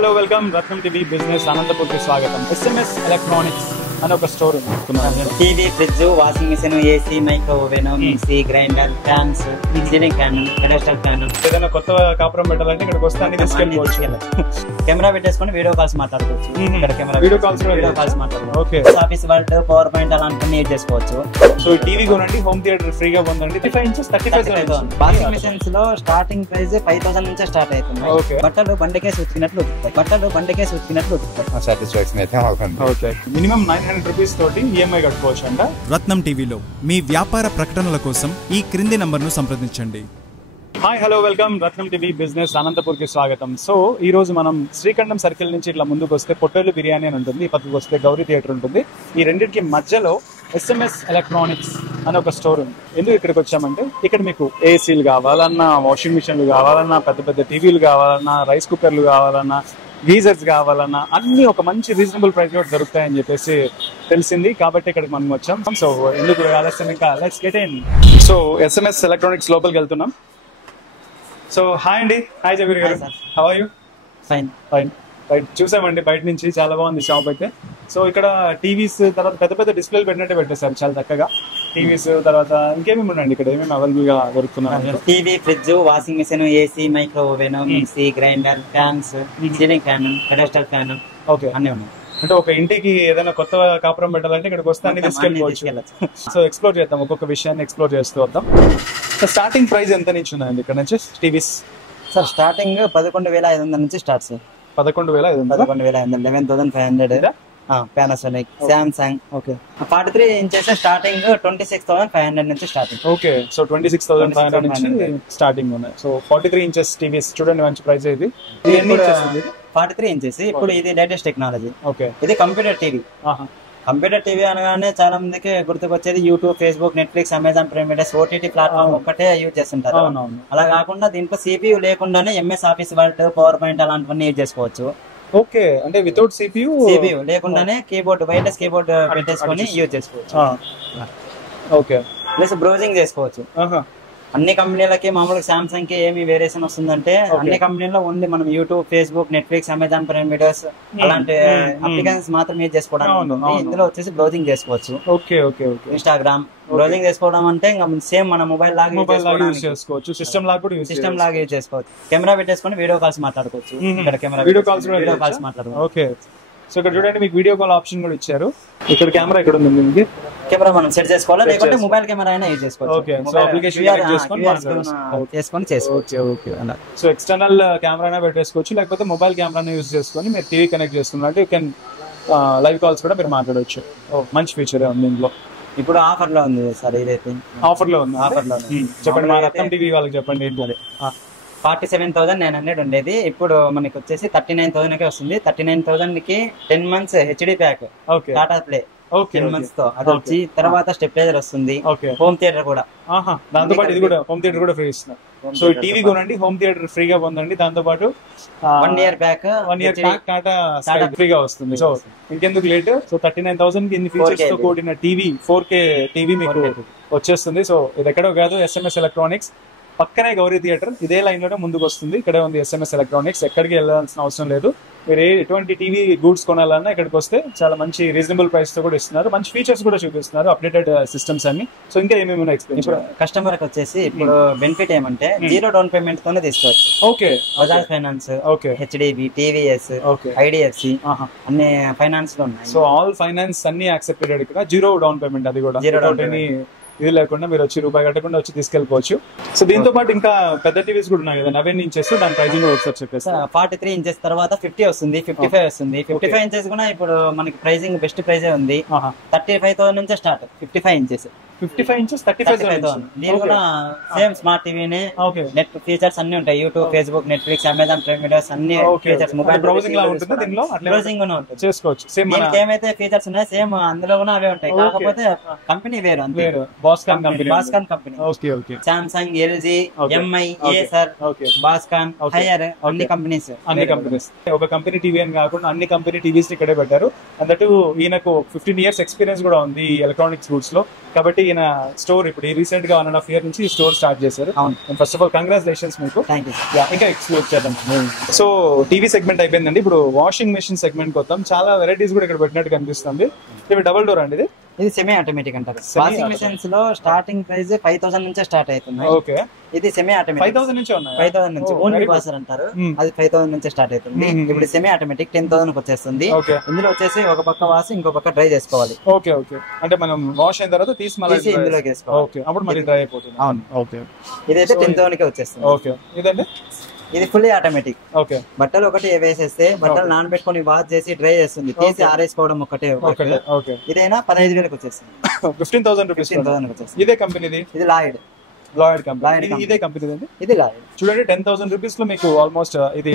Hello welcome Ratnam TV business అనంతపూర్కి స్వాగతం. SMS electronics అని ఒక స్టోర్ ఉంది. TV, fridge, washing machine, AC, micro oven, mixie, grinder, fans, ceiling fan, pedestal fan. ఏదైనా కొత్త కాపురం పెట్టాలంటే ఇక్కడికి వస్తే అన్ని తీసుకెళ్ళిపోవచ్చు. కెమెరా పెట్టేసుకొని వీడియో కాల్స్ మాట్లాడుకోవచ్చు. ఇక్కడ కెమెరా వీడియో కాల్స్ మాట్లాడుకోవచ్చు. Okay, office work, power point అలాంటివన్నీ యూజ్ చేసుకోవచ్చు. సో ఈ టీవీ కొనండి, హోమ్ థియేటర్ ఫ్రీగా పొందండి. 35 ఇంచెస్ 35. వాషింగ్ మిషన్స్ లో స్టార్టింగ్ ప్రైస్ 5,000 నుంచే స్టార్ట్ అవుతుంది. బట్టలు బండికేసి ఉతికినట్లు సాటిస్ఫాక్షన్ అయితే ఓకే, మినిమం 900 రూపీస్ తోటి ఈఎంఐ కట్టుకోవచ్చు అంట. రత్నం టీవీలో మీ వ్యాపార ప్రకటనల కోసం ఈ క్రింది నంబర్ను సంప్రదించండి. Hi hello welcome Ratnam TV business అనంతపూర్కి స్వాగతం. సో ఈ రోజు మనం శ్రీకంఠం సర్కిల్ నుంచి ఇట్లా ముందుకు వస్తే పొట్టేలు బిర్యానీ అని ఉంటుంది, ఈ పక్కకు వస్తే గౌరీ థియేటర్ ఉంటుంది. ఈ రెండింటికి మధ్యలో SMS ఎలక్ట్రానిక్స్ అని ఒక స్టోర్ ఉంది. ఎందుకు ఇక్కడికి వచ్చామంటే ఇక్కడ మీకు ఏసీలు కావాలన్నా, వాషింగ్ మిషన్లు కావాలన్నా, పెద్ద పెద్ద టీవీలు కావాలన్నా, రైస్ కుక్కర్లు కావాలన్నా, గీజర్స్ కావాలన్నా అన్ని ఒక మంచి రీజనబుల్ ప్రైస్ లో దొరుకుతాయని చెప్పేసి తెలిసింది. కాబట్టి ఇక్కడికి మనం వచ్చాం. సో ఎందుకు ఆలస్యం, ఇంకా let's get in. So SMS electronics లోపలికి వెళ్తున్నాం. సో హాయ్ అండి. హాయ్ జబీర్ గారు, హౌ ఆర్ యు? ఫైన్. బయట చూసామండి, బయట నుంచి చాలా బాగుంది షాప్ అయితే. సో ఇక్కడ టీవీస్, తర్వాత పెద్ద పెద్ద డిస్ప్లేలు పెట్టినట్టే పెట్టేశారు చాలా చక్కగా. టీవీస్ తర్వాత ఇంకేమేమి ఉన్నాయండి ఇక్కడ, ఏమేమి అవైలబుల్ గా దొరుకుతున్నాయి? TV, fridge, washing machine, AC, micro oven, mixie, grinder, fans, ceiling fan, pedestal fan, okay అన్ని ఉన్నాయి. అంటే ఒక ఇంటికి ఏదైనా కొత్త కాపురం పెట్టాలంటే ఇక్కడికి వస్తే అన్ని తీసుకెళ్ళిపోవచ్చు. సో ఎక్స్ప్లోర్ చేద్దాం, ఒక్కొక్క విషయాన్ని ఎక్స్ప్లోర్ చేస్తూ వద్దాం. స్టార్టింగ్ ప్రైస్ ఎంత నుంచి ఉన్నాయండి ఇక్కడ నుంచి టీవీస్? సార్ స్టార్టింగ్ 11,500 నుంచి start sir. 11,500, 11,500. Panasonic, Samsung. Okay. 43 inches starting 26,500 నుంచి స్టార్టింగ్. ఓకే, సో 26,500 నుంచి స్టార్టింగ్ ఉన్నాయి. సో 43 ఇంచెస్ టీవీస్ చూడండి, మంచి ప్రైస్ ఇది. 43 ఇంచెస్ ఇప్పుడు ఇది లేటెస్ట్ టెక్నాలజీ. ఓకే, ఇది కంప్యూటర్ టీవీ. కంప్యూటర్ టీవీ అనగానే చాలా మందికి గుర్తుకొచ్చేది YouTube, Facebook, Netflix, Amazon Prime videos, OTT platform ఒక్కటే యూజ్ చేస్తుంటారు. అలా కాకుండా దీంట్లో CPU లేకుండానే MS office word, power point అలాంటివన్నీ యూజ్ చేసుకోవచ్చు. ఓకే, అంటే వితౌట్ CPU లేకుండానే కీబోర్డ్, వైర్లెస్ కీబోర్డ్ పెట్టేసుకొని యూజ్ చేసుకోవచ్చు. ఓకే, ప్లస్ బ్రౌజింగ్ చేసుకోవచ్చు. అన్ని కంపెనీలకి మామూలుగా సామ్సంగ్ కి ఏమి వేరియేషన్ వస్తుందంటే అన్ని కంపెనీలో ఓన్లీ మనం YouTube, Facebook, Netflix, Amazon Prime videos అలాంటి అప్లికేషన్స్ మాత్రం యూజ్ చేసుకోవడానికి ఇందులో వచ్చేసి బ్రౌజింగ్ చేసుకోవచ్చు. Okay okay okay, Instagram browsing చేసుకోవడం అంటే ఇంకా సేమ్ మన మొబైల్ లాగా యూజ్ చేసుకోవచ్చు, సిస్టమ్ లాగా కూడా యూజ్ చేసుకోవచ్చు. కెమెరా పెట్టేసుకొని వీడియో కాల్స్ మాట్లాడుకోవచ్చు. ఇక్కడ కెమెరా వీడియో కాల్స్ మాట్లాడుకోవచ్చు. ఓకే, సో ఇక్కడ చూడండి మీకు వీడియో కాల్ ఆప్షన్ కూడా ఇచ్చారు. ఇక్కడ కెమెరా ఇక్కడ ఉంది, మీకు కెమెరా మనం సెట్ చేసుకోవాలి, లేకుంటే మొబైల్ కెమెరా అయినా యూజ్ చేసుకోవచ్చు. ఓకే, సో అప్లికేషన్ చేసుకొని చేసుకోవచ్చు. ఓకే, సో ఎక్స్టర్నల్ కెమెరా పెట్టేసుకోవచ్చు, లేకపోతే మొబైల్ కెమెరాని యూజ్ చేసుకొని మీరు టీవీ కనెక్ట్ చేసుకున్నట్టు యూ కెన్ లైవ్ కాల్స్ కూడా మీరు మాట్లాడవచ్చు. మంచి ఫీచర్ ఉంది ఇందులో. ఇప్పుడు ఆఫర్ లో ఉంది సార్, ఇదైతే ఆఫర్ లో ఉంది. చెప్పండి, మా రత్నం టీవీ వాళ్ళకి చెప్పండి ఏంటి. 47,900 ఉండేది, ఇప్పుడు మనకి వచ్చేసి 39,000 కి వస్తుంది. 39,000 కి 10 months HD pack, Tata play 10 months తో అది వచ్చి తర్వాత స్టెబిలైజర్ వస్తుంది, హోమ్ థియేటర్ కూడా. దాంతో పాటు ఇది కూడా హోమ్ థియేటర్ కూడా ఫ్రీ ఇస్తున్నారు. సో టీవీ కొనండి, హోమ్ థియేటర్ ఫ్రీగా పొందండి. దాంతో పాటు 1 year ప్యాక్ టాటా ఫ్రీగా వస్తుంది. సో ఇంకెందుకు లేట్. సో 39,000 కి ఇన్ని ఫీచర్స్ తో కూడిన టీవీ, 4K టీవీ మీకు వచ్చేస్తుంది. సో ఇది ఎక్కడో కాదు, SMS ఎలక్ట్రానిక్స్ పక్కనే గౌరీ థియేటర్, ఇదే లైన్ లోనే ముందుకు వస్తుంది. ఇక్కడే ఉంది SMS ఎలక్ట్రానిక్స్. ఎక్కడికి వెళ్ళాల్సిన అవసరం లేదు. మీరు ఎటువంటి టీవీ గూడ్స్ కొనాలన్నా ఇక్కడికి వస్తే చాలా మంచి రీజనబుల్ ప్రైస్ తో కూడా ఇస్తున్నారు, మంచి ఫీచర్స్ కూడా చూపిస్తున్నారు, అప్డేటెడ్ సిస్టమ్స్ అన్ని. సో ఇంకా ఏమేమి ఎక్స్ప్లెయిన్. ఇప్పుడు కస్టమర్ కి వచ్చేసి ఇప్పుడు బెనిఫిట్ ఏమంటే 0 డౌన్ పేమెంట్ తోనే తీసుకోవచ్చు. Okay, Bajaj finance, HDB, TVS, IDFC అన్ని ఫైనాన్స్ లో ఉన్నాయి. సో ఆల్ ఫైనాన్స్ అన్ని యాక్సెప్టెడ్ ఇక్కడ. 0 డౌన్ పేమెంట్, అది కూడా ఇది లేకుండా మీరు వచ్చి రూపాయి కట్టకుండా వచ్చి తీసుకెళ్ళిపోవచ్చు. సో దీంతో పాటు ఇంకా పెద్ద టీవీస్ కూడా ఉన్నాయి కదా, 9 ఇంచెస్, దాని ప్రైజింగ్ కూడా ఒకసారి చెప్పేసి. 43 ఇంచెస్ తర్వాత 50 వస్తుంది, 55 వస్తుంది. 55 ఇంచెస్ కూడా ఇప్పుడు మనకి ప్రైజింగ్ బెస్ట్ ప్రైజే ఉంది. 35,000 నుంచి స్టార్ట్. 55 ఇంచెస్ 35,000. దీని కూడా సేమ్ స్మార్ట్ టీవీనే, నెట్ ఫీచర్స్ అన్ని ఉంటాయి. YouTube, Facebook, Netflix, Amazon Prime videos అన్ని ఫీచర్స్. మొబైల్ బ్రౌజింగ్ లా ఉంటుంది, దీనిలో బ్రౌజింగ్ కూడా ఉంటుంది, చేసుకోవచ్చు. సేమ్ ఏమైతే ఫీచర్స్ ఉన్నాయో సేమ్ అందులో కూడా అవే ఉంటాయి, కాకపోతే కంపెనీ వేరు అంతే. బాస్కాన్ కంపెనీ. బాస్కాన్ company. Okay okay. Samsung, LG, Okay. MI, Okay. Acer, okay. బాస్కాన్, Okay. హైయర్, అన్ని కంపెనీస్. అన్ని కంపెనీస్, ఒక కంపెనీ టీవీ అని కాకుండా అన్ని కంపెనీ టీవీస్ ఇక్కడే పెట్టారు. అన్నట్టు ఈయనకు 15 years ఎక్స్పీరియన్స్ కూడా ఉంది ఎలక్ట్రానిక్స్ గూడ్స్ లో. కాబట్టి ఈయన స్టోర్ ఇప్పుడు రీసెంట్ గా 1.5 year నుంచి స్టోర్ స్టార్ట్ చేశారు. ఫస్ట్ ఆఫ్ ఆల్ కంగ్రాచులేషన్స్ మీకు. Thank you. ఇంకా ఎక్స్ప్లోర్ చేద్దాం. సో టీవీ సెగ్మెంట్ అయిపోయిందండి. ఇప్పుడు వాషింగ్ మెషిన్ సెగ్మెంట్ వద్దాం. చాలా వెరైటీస్ కూడా ఇక్కడ పెట్టినట్టు కనిపిస్తుంది. ఇవి డబుల్ డోర్ అండి. ఇది సెమీ ఆటోమేటిక్ అంటారు. వాషింగ్ మెషిన్స్ లో స్టార్టింగ్ ప్రైస్ 5000 నుంచి స్టార్ట్ అవుతుంది. ఓకే. ఇది సెమీ ఆటోమేటిక్ 5000 నుంచి ఉన్నాయి. 5000 నుంచి ఓన్లీ వాషర్ అంటారు. అది 5000 నుంచి స్టార్ట్ అవుతుంది. ఇప్పుడు సెమీ ఆటోమేటిక్ 10000 కి వచ్చేస్తుంది. ఇందులో వచ్చేసి ఒక పక్క వాష్ ఇంకో పక్క డ్రై చేసుకోవాలి. Okay okay. అంటే మనం వాష్ అయిన తర్వాత తీసి ఇందులోకి వేసుకోవాలి. ఓకే. అప్పుడు మళ్ళీ డ్రై అయిపోతుంది. అవును. ఓకే. ఇదైతే 10000 కి వచ్చేస్తుంది. ఓకే. ఇదండి. ఇది ఫుల్లీ ఆటోమేటిక్. ఓకే. బట్టలు ఒకటి వేసేస్తే బట్టలు నానబెట్టుకొని వాష్ చేసి డ్రై చేస్తుంది. తీసి ఆరేసుకోవడం ఒకటే. ఓకే. ఇదైనా 15000 కి వచ్చేస్తుంది. 15000 రూపీస్. 15000 కి వచ్చేస్తుంది. ఇదే కంపెనీది. ఇది లాయిడ్ కంపెనీ. ఇదే కంపెనీ అండి. ఇది లాయిడ్. చూడండి 10000 రూపీస్ లో మీకు ఆల్మోస్ట్ ఇది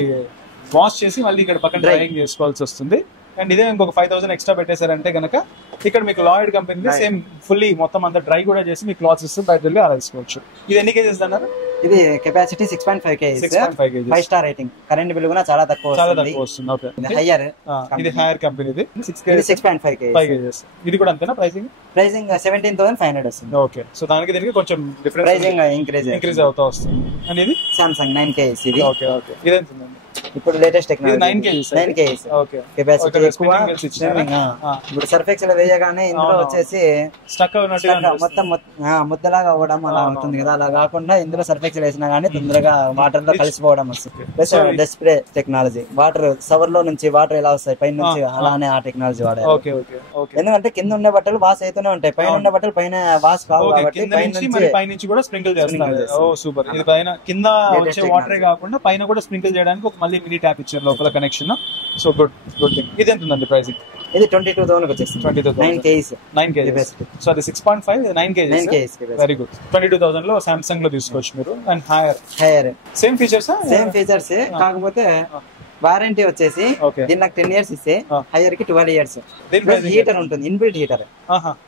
వాష్ చేసి మళ్ళీ ఇక్కడ పక్కన డ్రైయింగ్ చేసుకోవాల్సి వస్తుంది. అండ్ ఇదే ఇంకొక 5000 ఎక్స్ట్రా పెట్టేశారంటే గనక ఇక్కడ మీకు లాయిడ్ కంపెనీ సేమ్ ఫుల్లీ మొత్తం అంతా డ్రై కూడా చేసి మీకు క్లాత్స్ ఇస్తూ బయట వెళ్ళి ఆరేసుకోవచ్చు. ఇది ఎన్ని కేజెస్ అన్నారు? ఇది capacity 6.5 kg. 5 star rating. Current bill కూడా చాలా తక్కువ వస్తుంది. ఓకే. హైయర్. ఇది హైయర్ కంపెనీది. 6.5 kg. ఇది కూడా అంతేనా ప్రైసింగ్? 17,500 వస్తుంది. ఓకే. సో దానికి దీనికి కొంచెం డిఫరెన్స్ ప్రైసింగ్ ఇంక్రీజ్ అవుతా వస్తుంది. అండ్ ఇది సామ్సంగ్ 9 kg ఇది. Okay okay. ఇదేంటండి? ఇప్పుడు latest technology. 9 kg. Okay. Capacity ఎక్కువ. ఇప్పుడు సర్ఫ్ ఎక్సెల్ వేయగానే ఇందులో వచ్చేసి స్టక్ అవునట్టుగా మొత్తం ముద్దలాగా అవ్వడం అలా ఉంటుంది కదా. అలా కాకుండా ఇందులో సర్ఫ్ ఎక్సెల్ వేసినా గానీ తొందరగా వాటర్ లో కలిసిపోవడం వస్తుంది. Plus display technology. వాటర్ సవర్ లో నుంచి వాటర్ ఎలా వస్తాయి పైన నుంచి అలానే ఆ టెక్నాలజీ వాడారు. ఎందుకంటే కింద ఉండే బట్టలు వాష్ అవుతూనే ఉంటాయి. పైన ఉండే బట్టలు పైన వాష్ కావు కాబట్టి పైనుంచి కూడా స్ప్రింకిల్ చేస్తారు. ఓ సూపర్. ఇది పైన కింద వచ్చే వాటరే కాకుండా పైన కూడా స్ప్రింకిల్ చేయడానికి ఒక మళ్ళీ మినీ ట్యాప్ ఇచ్చారు లోపల కనెక్షన్. So good thing. ఇది ఎంత ఉందండి ప్రైసింగ్? ఇది 22,000 వచ్చేస్తుంది. 9 kg. సో అది 6.5 9 kg. Very good. 22,000 లో సామ్సంగ్ లో తీసుకోవచ్చు మీరు. అండ్ హైయర్ సేమ్ ఫీచర్స్ కాకపోతే వారంటీ వచ్చేసి దీని నాకు 10 years ఇస్తే హైయర్ కి 12 years. హీటర్ ఉంటుంది. Inbuilt heater.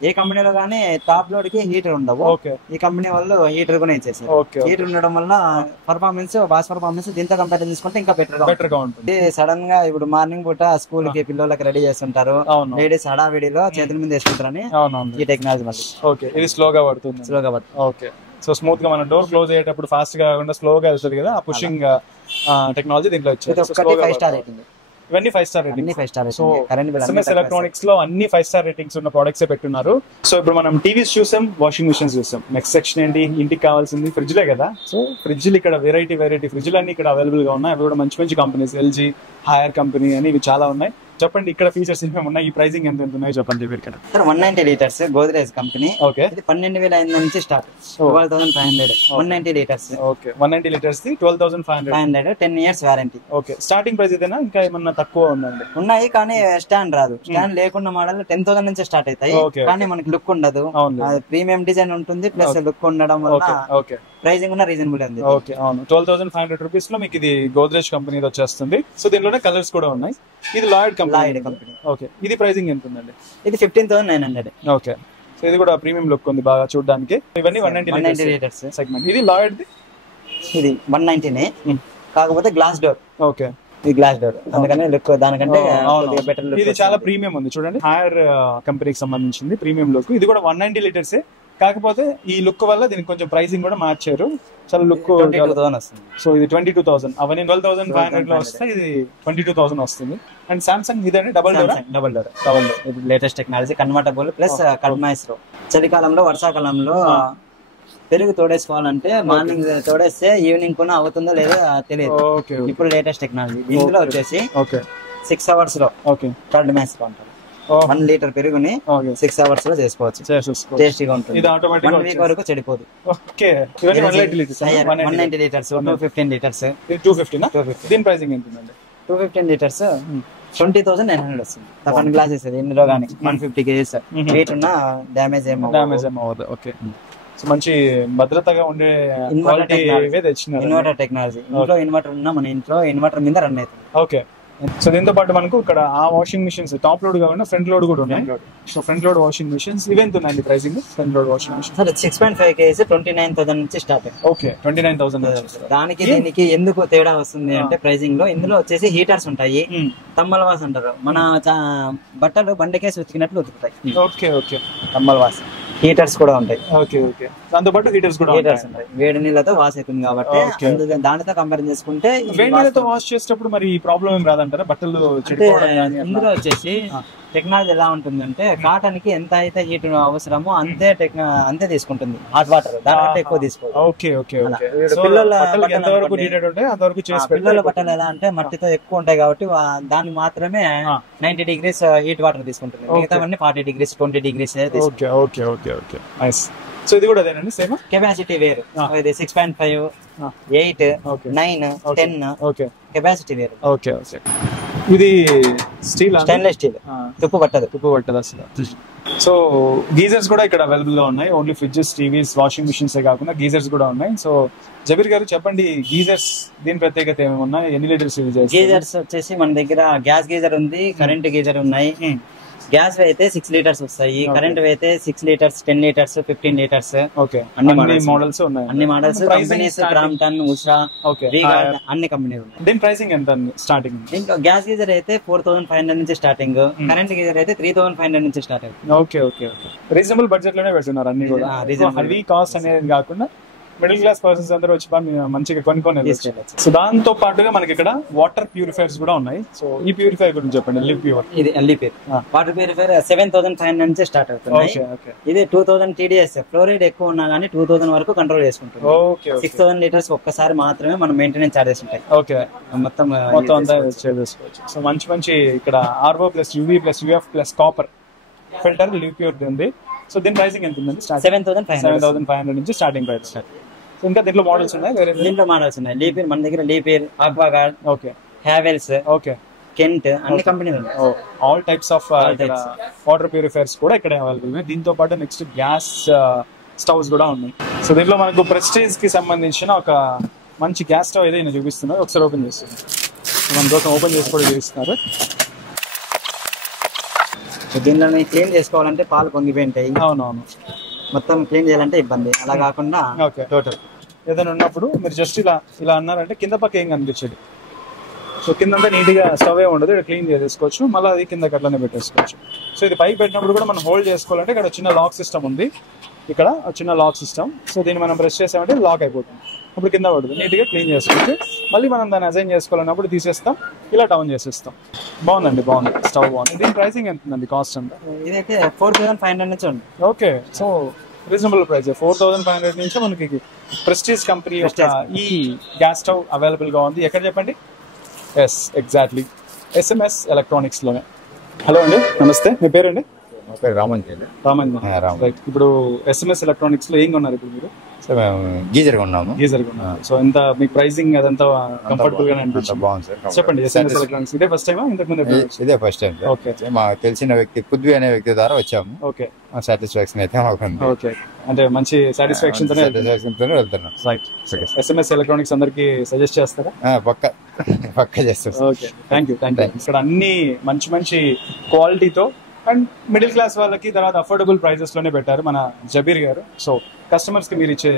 ఏ కంపెనీలో గానీ టాప్ లోడ్ కి హీటర్ ఉండవు. ఈ కంపెనీ వాళ్ళు హీటర్ కూడా ఇచ్చేసారు. హీటర్ ఉండడం వల్ల వాష్ పర్ఫార్మెన్స్ దీంతో కంపేర్ చేసుకుంటే ఇంకా బెటర్ గా ఉంటుంది. సడన్ గా ఇప్పుడు మార్నింగ్ పూట స్కూల్ కి పిల్లలకి రెడీ చేస్తుంటారు. లేడీస్ హడావిడిలో చేతుల మీద వేసుకుంటారని ఈ టెక్నాలజీ మళ్ళీ. ఓకే. ఇది స్లోగా పడుతుంది. ఓకే. సో స్మూత్ గా మనం డోర్ క్లోజ్ అయ్యేటప్పుడు ఫాస్ట్ గా కాకుండా స్లోగా వెళ్తుంది కదా. ఆ పుషింగ్ టెక్నాలజీ దీంట్లో వచ్చింది. 5 స్టార్ రేటింగ్. ఇవన్నీ 5 star rating. 5 star. So SMS electronics లో అన్ని 5 స్టార్ రేటింగ్స్ ఉన్న ప్రొడక్ట్స్ పెట్టున్నారు. సో ఇప్పుడు మనం టీవీస్ చూసాం, వాషింగ్ మిషన్స్ చూసాం. నెక్స్ట్ సెక్షన్ ఏంటి? ఇంటికి కావాల్సింది ఫ్రిడ్జ్లే కదా. సో ఫ్రిడ్జ్లు ఇక్కడ వెరైటీ ఫ్రిడ్జ్లు అన్ని ఇక్కడ అవైలబుల్ గా ఉన్నాయి. అవి కూడా మంచి కంపెనీస్. ఎల్జీ, హైయర్ కంపెనీ అని ఇవి చాలా ఉన్నాయి. చెప్పండి ఇక్కడ ఫీచర్స్ ఏమేమి ఉన్నాయి, ఈ ప్రైసింగ్ ఎంత ఉన్నాయో చెప్పండి. ఇక్కడ 190 లీటర్స్ గోద్రేజ్ కంపెనీ. ఓకే. ఇది 12,500 నుంచి start. 12,500 190 litres. Okay. 190 litres 12,500. 10 years warranty. Okay. Starting price ఇదేనా? ఇంకా ఏమన్నా తక్కువ ఉందండి? ఉన్నాయి కానీ స్టాండ్ రాదు. స్టాండ్ లేకుండా మోడల్ 10,000 నుంచి స్టార్ట్ అవుతాయి. కానీ మనకి లుక్ ఉండదు. ప్రీమియం డిజైన్ ఉంటుంది. ప్లస్ లుక్ ఉండడం వల్ల ప్రైసింగ్ కూడా రీజనబుల్ ఉంది. ఓకే. అవును. 12,500 రూపీస్ లో మీకు ఇది గోద్రేజ్ కంపెనీ వచ్చేస్తుంది. సో దీనిలోనే కలర్స్ కూడా ఉన్నాయి. ఇది లాయిడ్ కంపెనీ. ఓకే. ఇది ప్రైసింగ్ ఎంత ఉందండి? ఇది 15,900. ఓకే. సో ఇది కూడా ప్రీమియం లుక్ ఉంది బాగా చూడడానికి. ఇవన్నీ 190 లీటర్స్ సెగ్మెంట్. ఇది లాయిడ్. ఇది 190 కాకపోతే గ్లాస్ డోర్. ఓకే. ఇది గ్లాస్ డోర్ అందుకనే లుక్ దానికంటే బెటర్ లుక్. ఇది చాలా ప్రీమియం ఉంది చూడండి. హైయర్ కంపెనీకి సంబంధించింది ప్రీమియం లుక్. ఇది కూడా 190 లీటర్స్. కాకపోతే ఈ లుక్ వల్ల దీనికి కొంచెం ప్రైసింగ్ కూడా మార్చారు. చాలా లుక్ వస్తుంది. సో ఇది 22,000. అవన్నీ 12,500 లో వస్తే ఇది 22,000 వస్తుంది. అండ్ సామ్సంగ్ ఇదండి double door. Latest technology convertible plus కడ్మైస్రో. చలికాలంలో వర్షాకాలంలో పెరుగు తోడేసుకోవాలంటే మార్నింగ్ తోడేస్తే ఈవినింగ్ కూడా అవుతుందో లేదో తెలియదు. ఇప్పుడు లేటెస్ట్ టెక్నాలజీ. ఇందులో వచ్చేసి 6 hours లో కడ్మైస్రో అంటారు. 1 లీటర్ పెరుగుని 6 hours లో చేసుకోవచ్చు. టేస్టీగా ఉంటుంది. 1 week వరకు చెడిపోదు. 190 లీటర్స్ 215 లీటర్స్. 250. దీని ప్రైసింగ్ ఎంత ఉందండి? 215 లీటర్స్ 20,900 వస్తుంది. తప్పని గ్లాస్ ఇస్తుంది. ఇందులో కానీ 150 kgs వెయిట్ ఉన్న డ్యామేజ్ ఏమవ్వదు. ఓకే. సో మంచి భద్రతగా ఉండే ఇన్వర్టర్ టెక్నాలజీ. ఇంట్లో ఇన్వర్టర్ ఉన్నా మన ఇంట్లో ఇన్వర్టర్ మీద రన్ అవుతుంది. ఓకే. సో దీంతో పాటు మనకు ఇక్కడ ఆ వాషింగ్ మిషన్స్ టాప్ లోడ్ కాకుండా ఫ్రంట్ లోడ్ కూడా ఉన్నాయి. So front load washing machines ఇవెంత ఉన్నాయండి pricing? Front load washing machine sir 6.5 kg 29,000 నుంచి స్టార్ట్. ఓకే 29,000. దానికి దీనికి ఎందుకు తేడా వస్తుంది అంటే ప్రైసింగ్ లో ఇందులో వచ్చేసి హీటర్స్ ఉంటాయి, తమ్మల వాస్ అంటారు. మన బట్టలు బండకేసి ఉతికినట్లు ఉతుకుతాయి. ఓకే ఓకే తమ్మల వాస్. హీటర్స్ కూడా ఉంటాయి. ఓకే ఓకే దాంతో పాటు హీటర్స్ కూడా ఉంటాయి. వేడి నీళ్ళతో వాష్ అవుతుంది కాబట్టి దానితో కంపేర్ చేసుకుంటే వేడి నీళ్ళతో వాష్ చేసేటప్పుడు మరి ఈ ప్రాబ్లం ఏం రాదంటారా? బట్టలు ఇందులో వచ్చేసి టెక్నాలజీ ఎలా ఉంటుందంటే కాటన్ కి ఎంత అయితే హీట్ అవసరమో అంతే తీసుకుంటుంది. హాట్ వాటర్ దానికంటే ఎక్కువ తీసుకోవాలి. ఓకే ఓకే పిల్లల బట్టలు ఎలా అంటే మట్టితో ఎక్కువ ఉంటాయి కాబట్టి దానికి మాత్రమే 90 degrees హీట్ వాటర్ తీసుకుంటుంది. మిగతావన్నీ 40 degrees 20 degrees. Okay okay okay okay nice. So ఇది కూడా అదేనండి సేమ్ కెపాసిటీ వేరు. ఇది 6.5 8 9 10 ఓకే కెపాసిటీ వేరు. ఓకే ఓకే ఇది స్టెయిన్లెస్ స్టీల్ తుప్పు పట్టదు అసలు. సో గీజర్స్ కూడా ఇక్కడ అవైలబుల్ గా ఉన్నాయి. Only fridges, TVs, washing machines కాకుండా గీజర్స్ కూడా ఉన్నాయి. సో జబీర్ గారు చెప్పండి, గీజర్స్ దీని ప్రత్యేకత ఏమేమి ఉన్నాయి? ఎన్ని లీటర్స్ యూజ్ చేస్తారు? గీజర్స్ వచ్చేసి మన దగ్గర గ్యాస్ గీజర్ ఉంది, కరెంట్ గీజర్ ఉన్నాయి. గ్యాస్ అయితే 6 liters వస్తాయి, కరెంట్ అయితే 6 liters 10 liters 15 liters. ఓకే అన్ని మోడల్స్ ఉన్నాయి. అన్ని మోడల్స్ కంపెనీస్ క్రాంప్టన్, ఉషా, అన్ని కంపెనీలు ఉన్నాయి. దీని ప్రైసింగ్ ఎంత స్టార్టింగ్? దీంట్లో గ్యాస్ గీజర్ అయితే 4,500 నుంచి స్టార్టింగ్, కరెంట్ గీజర్ అయితే 3,500 నుంచి స్టార్ట్ అవుతుంది. Okay okay okay reasonable budget లోనే పెడుతున్నారు అన్ని కూడా. హెవీ కాస్ట్ అనేది కాకుండా మిడిల్ క్లాస్ పర్సన్స్ అందరూ వచ్చి మంచిగా కొనుక్కొని. సో దాంతో పాటుగా మనకి ఇక్కడ వాటర్ ప్యూరిఫైర్స్ కూడా ఉన్నాయి. సో ఈ ప్యూరిఫైర్ గురించి చెప్పండి. లివ్ ప్యూర్ ఇది ఎల్ఈపీ వాటర్ ప్యూరిఫైర్ 7,500 నుంచి స్టార్ట్ అవుతుంది. ఇది 2,000 TDS. ఫ్లోరైడ్ ఎక్కువ ఉన్నా కానీ 2,000 వరకు కంట్రోల్ చేసుకుంటుంది. 6,000 liters ఒక్కసారి మాత్రమే మనం మెయింటెనెన్స్ చార్జెస్ ఉంటాయి. ఓకే మొత్తం అంతా చేసుకోవచ్చు. సో మంచి ఇక్కడ RO plus UV plus UF plus copper filter live pure ఉంది. సో దీని ప్రైసింగ్ ఎంత ఉందండి? 7,500 నుంచి స్టార్టింగ్ ప్రైస్. సో ఇంకా దీంట్లో మోడల్స్ ఉన్నాయి, దీంట్లో మోడల్స్ ఉన్నాయి. లీపీర్ మన దగ్గర లీపీర్, Aquaguard, okay Havells, okay Kent అన్ని కంపెనీలు ఉన్నాయి. All types of water purifiers కూడా ఇక్కడ అవైలబుల్ ఉన్నాయి. దీంతో పాటు నెక్స్ట్ గ్యాస్ స్టవ్స్ కూడా ఉన్నాయి. సో దీంట్లో మనకు ప్రెస్టీజ్ కి సంబంధించిన ఒక మంచి గ్యాస్ స్టవ్ ఏదైనా చూపిస్తున్నారు. ఒకసారి ఓపెన్ చేస్తున్నారు, మన కోసం ఓపెన్ చేసి కూడా చూపిస్తున్నారు. దీనిలో క్లీన్ చేసుకోవాలంటే పాలు పొంగిపోయి ఉంటాయి. అవునవును, మొత్తం క్లీన్ చేయాలంటే ఇబ్బంది. అలా కాకుండా ఓకే టోటల్ ఏదైనా ఉన్నప్పుడు మీరు జస్ట్ ఇలా అన్నారంటే కింద పక్క ఏం కనిపించదు. సో కిందంతా నీట్గా స్టవ్ ఏ ఉండదు, ఇక్కడ క్లీన్ చేసేసుకోవచ్చు. మళ్ళీ అది కింద అట్లనే పెట్టేసుకోవచ్చు. సో ఇది పైకి పెట్టినప్పుడు కూడా మనం హోల్డ్ చేసుకోవాలంటే ఇక్కడ చిన్న లాక్ సిస్టమ్ ఉంది. ఇక్కడ చిన్న లాక్ సిస్టమ్. సో దీన్ని మనం ప్రెస్ చేసామంటే లాక్ అయిపోతుంది. అప్పుడు కింద పడుతుంది. నీట్గా క్లీన్ చేసుకోవచ్చు. మళ్ళీ మనం దాన్ని అసైన్ చేసుకోవాలన్నప్పుడు తీసేస్తాం, ఇలా డౌన్ చేసేస్తాం. బాగుందండి, బాగుంది స్టవ్ బాగుంది. దీని ప్రైసింగ్ ఎంత ఉందండి? కాస్ట్ అంతా ఇదైతే 4,500 నుంచి ఉంది. Okay so reasonable price. 4,500 నుంచి మనకి ప్రెస్టీజ్ కంపెనీ ఈ గ్యాస్ స్టవ్ అవైలబుల్ గా ఉంది. ఎక్కడ చెప్పండి? ఎస్ ఎగ్జాక్ట్లీ SMS ఎలక్ట్రానిక్స్ లోనే. హలో అండి, నమస్తే. మీ పేరండి? రామన్. రైట్. ఇప్పుడు SMS ఎలక్ట్రానిక్స్ లో ఏం కొన్నారు ఇప్పుడు మీరు? గీజర్ కొన్నాము. సో ఎంత మీ ప్రైసింగ్ అదంతా కంఫర్టబుల్ గానే అనిపించింది? బాగుంది సార్. చెప్పండి, SMS ఎలక్ట్రానిక్స్ ఇదే ఫస్ట్ టైమా ఇంతకు ముందు? ఇదే ఫస్ట్ టైం. ఓకే, మాకు తెలిసిన వ్యక్తి పృథ్వీ అనే వ్యక్తి ద్వారా వచ్చాము. ఓకే, సాటిస్ఫాక్షన్ అయితే మాకు. ఓకే, అంటే మంచి సాటిస్ఫాక్షన్ తోనే వెళ్తున్నాం. రైట్. SMS ఎలక్ట్రానిక్స్ అందరికి సజెస్ట్ చేస్తారా? పక్క చేస్తాం. Okay, thank you. ఇక్కడ అన్ని మంచి క్వాలిటీతో అండ్ మిడిల్ క్లాస్ వాళ్ళకి తర్వాత అఫోర్డబుల్ ప్రైజెస్ లోనే పెట్టారు మన జబీర్ గారు. సో కస్టమర్స్ కి మీరు ఇచ్చే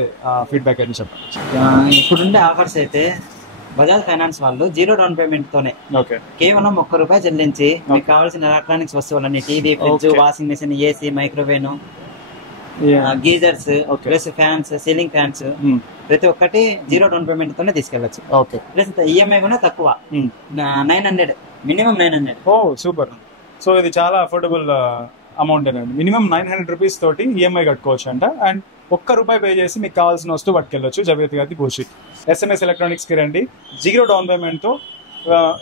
ఫీడ్బ్యాక్ అని చెప్పండి. ఇప్పుడుండే ఆఫర్స్ అయితే బజాజ్ ఫైనాన్స్ వాళ్ళు 0 డౌన్ పేమెంట్ తోనే కేవలం ₹1 చెల్లించి మీకు కావాల్సిన ఎలక్ట్రానిక్స్ వస్తువులన్నీ TV, fridge, washing machine, AC, microwave, geysers, plus fans, ceiling fans ప్రతి ఒక్కటి 0 డౌన్ పేమెంట్ తోనే తీసుకెళ్లొచ్చు. ప్లస్ ఈఎంఐ కూడా తక్కువ, 900, మినిమం 900. ఓ సూపర్. సో ఇది చాలా అఫోర్డబుల్ అమౌంట్ అండి. మినిమం 900 రూపీస్ తోటి ఈఎంఐ కట్టుకోవచ్చు అంట. అండ్ ₹1 పే చేసి మీకు కావాల్సిన వస్తువు పట్టుకెళ్ళొచ్చు. జబీర్ గారి భూషిత్ SMS ఎలక్ట్రానిక్స్ కి రండి. 0 డౌన్ పేమెంట్ తో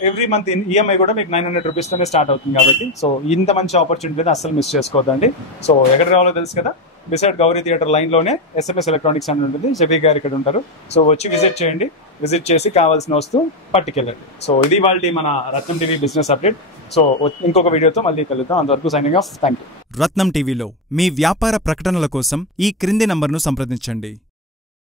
ఎవ్రీ మంత్ ఈఎంఐ కూడా మీకు 900 రూపీస్ తోనే స్టార్ట్ అవుతుంది కాబట్టి సో ఇంత మంచి ఆపర్చునిటీ అస్సలు మిస్ చేసుకోవద్దండి. సో ఎక్కడ రావాలో తెలుసు కదా, బిసైడ్ గౌరీ థియేటర్ లైన్ లోనే SMS ఎలక్ట్రానిక్స్ అని ఉంటుంది. జబీర్ గారు ఇక్కడ ఉంటారు. సో వచ్చి విజిట్ చేయండి. విజిట్ చేసి కావాల్సిన వస్తువు పట్టుకెళ్ళండి. సో ఇది వాళ్ళ మన Ratnam TV business update. So ఇంకొక వీడియోతో మళ్ళీ కలుద్దాం. అంతవరకు signing off. Thank you. Ratnam టీవీలో మీ వ్యాపార ప్రకటనల కోసం ఈ క్రింది నంబర్ను సంప్రదించండి.